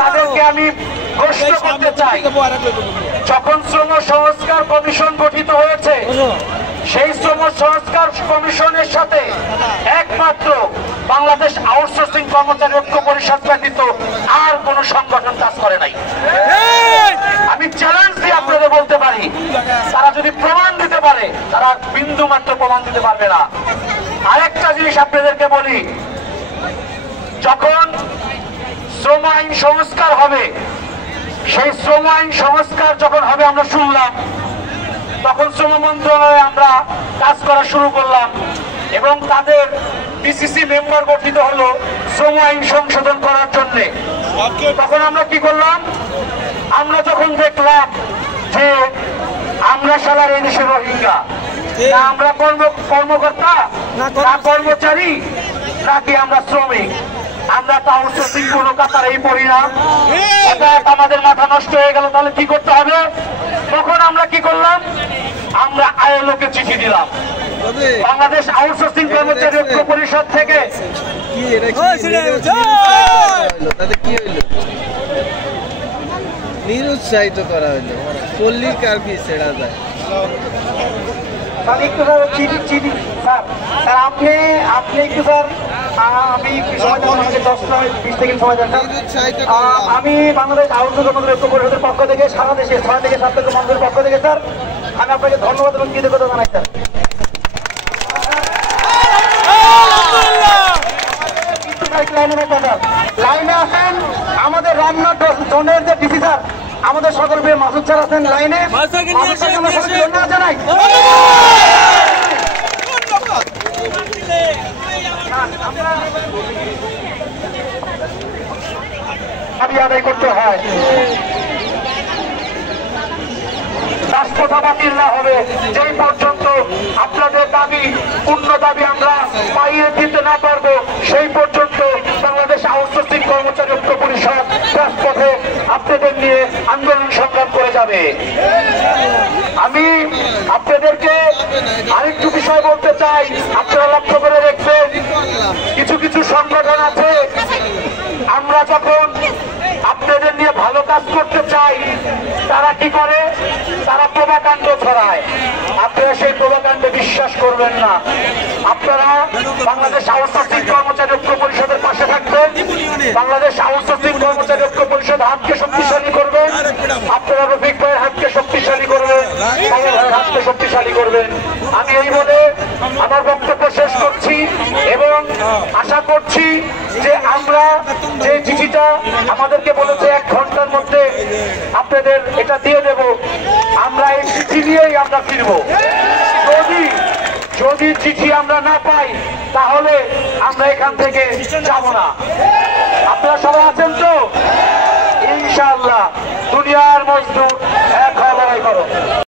তাদেরকে আমি প্রশ্ন করতে চাই, যখন শ্রম সংস্কার কমিশন গঠিত হয়েছে সেই শ্রম সংস্কার কমিশনের সাথে একমাত্র বাংলাদেশ আউটসোর্সিং কর্মচারী ঐক্য পরিষদ ব্যতীত আর কোন সংগঠন কাজ করে নাই। আমি চ্যালেঞ্জ দিয়ে আপনাদের বলতে পারি, তারা যদি প্রমাণ দিতে পারে, তারা বিন্দু মাত্র প্রমাণ দিতে পারবে না। আরেকটা জিনিস আপনাদেরকে বলি, যখন শ্রম আইন সংস্কার হবে, সেই শ্রম আইন সংস্কার যখন হবে আমরা শুনলাম, তখন শ্রম মন্ত্রণালয়ে আমরা কাজ করা শুরু করলাম এবং তাদের ডিসিসি মেম্বার গঠিত হলো শ্রম আইন সংশোধন করার জন্য। তখন আমরা কি করলাম, আমরা যখন দেখলাম যে আমরা সালার এই দেশের রোহিঙ্গা, না আমরা কর্মকর্তা না কর্মচারী নাকি আমরা শ্রমিক, আমরা তো আউটসোর্সিং কোনো কাতারেই পড়ি না, এটা আমাদের মাথা নষ্ট হয়ে গেল। তাহলে কি করতে হবে? তখন আমরা কি করলাম, আমরা আইএলওকে চিঠি দিলাম, বাংলাদেশ আউটসোর্সিং কর্মচারী ঐক্য পরিষদ থেকে। নিরুৎসাহিত করা হইলো, পল্লীর কার কি ছেড়া যায়। একটু চিঠি স্যার, আপনি একটু স্যার, আমি আমি বাংলাদেশ আউটসোর্সিং কর্মচারী ঐক্য পরিষদের পক্ষ থেকে সারা দেশে 6 থেকে 7 লক্ষ মানুষের পক্ষ থেকে স্যার আমি আপনাকে ধন্যবাদ এবং কৃতজ্ঞতা জানাই স্যার। লাইনে আছেন আমাদের রামনাথ জোনের যে ডিসি স্যার, আমাদের সকল প্রিয় মাসুদ স্যার আছেন লাইনে, ধন্যবাদ জানাই। দাবি আদায় করতে হয়, রাষ্ট্রটা বাতিল না হবে যেই পর্যন্ত আপনাদের দাবি পূর্ণ দাবি আমরা পাইয়ে দিতে না পারবো, সেই পর্যন্ত বাংলাদেশ আউটসোর্সিং কর্মচারী ঐক্য পরিষদ রাজপথে আপনাদের নিয়ে আন্দোলন সংগ্রাম করে যাবে। আমি আপনাদেরকে আরেকটু বিষয় বলতে চাই, আপনারা লক্ষ্য করে দেখবেন কিছু কিছু সংগঠন আছে, আমরা যখন আপনাদের নিয়ে ভালো কাজ করতে চাই তারা কি করে, তারা প্রভাকাণ্ড ছড়ায়। আপনারা সেই প্রভাকাণ্ডে বিশ্বাস করবেন না, আপনারা বাংলাদেশ আউটসোর্সিং কর্মচারী ঐক্য পরিষদের পাশে থাকবেন, বাংলাদেশ আউটসোর্সিং কর্মচারী ঐক্য পরিষদ হাতকে শক্তিশালী করবেন, আপনারা রফিক ভাইয়ের হাতকে শক্তিশালী করবেন, সাগর ভাইয়ের হাতকে শক্তিশালী করবেন। আমি এই বলে আমার বক্তব্য শেষ করছি এবং আশা করছি যে আমরা যে চিঠিটা আমাদেরকে বলেছে 1 ঘন্টার মধ্যে আপনাদের এটা দিয়ে দেব, আমরা এই চিঠি নিয়েই আমরা ফিরব। যদি চিঠি আমরা না পাই তাহলে আমরা এখান থেকে যাব না। আপনারা সবাই আছেন তো?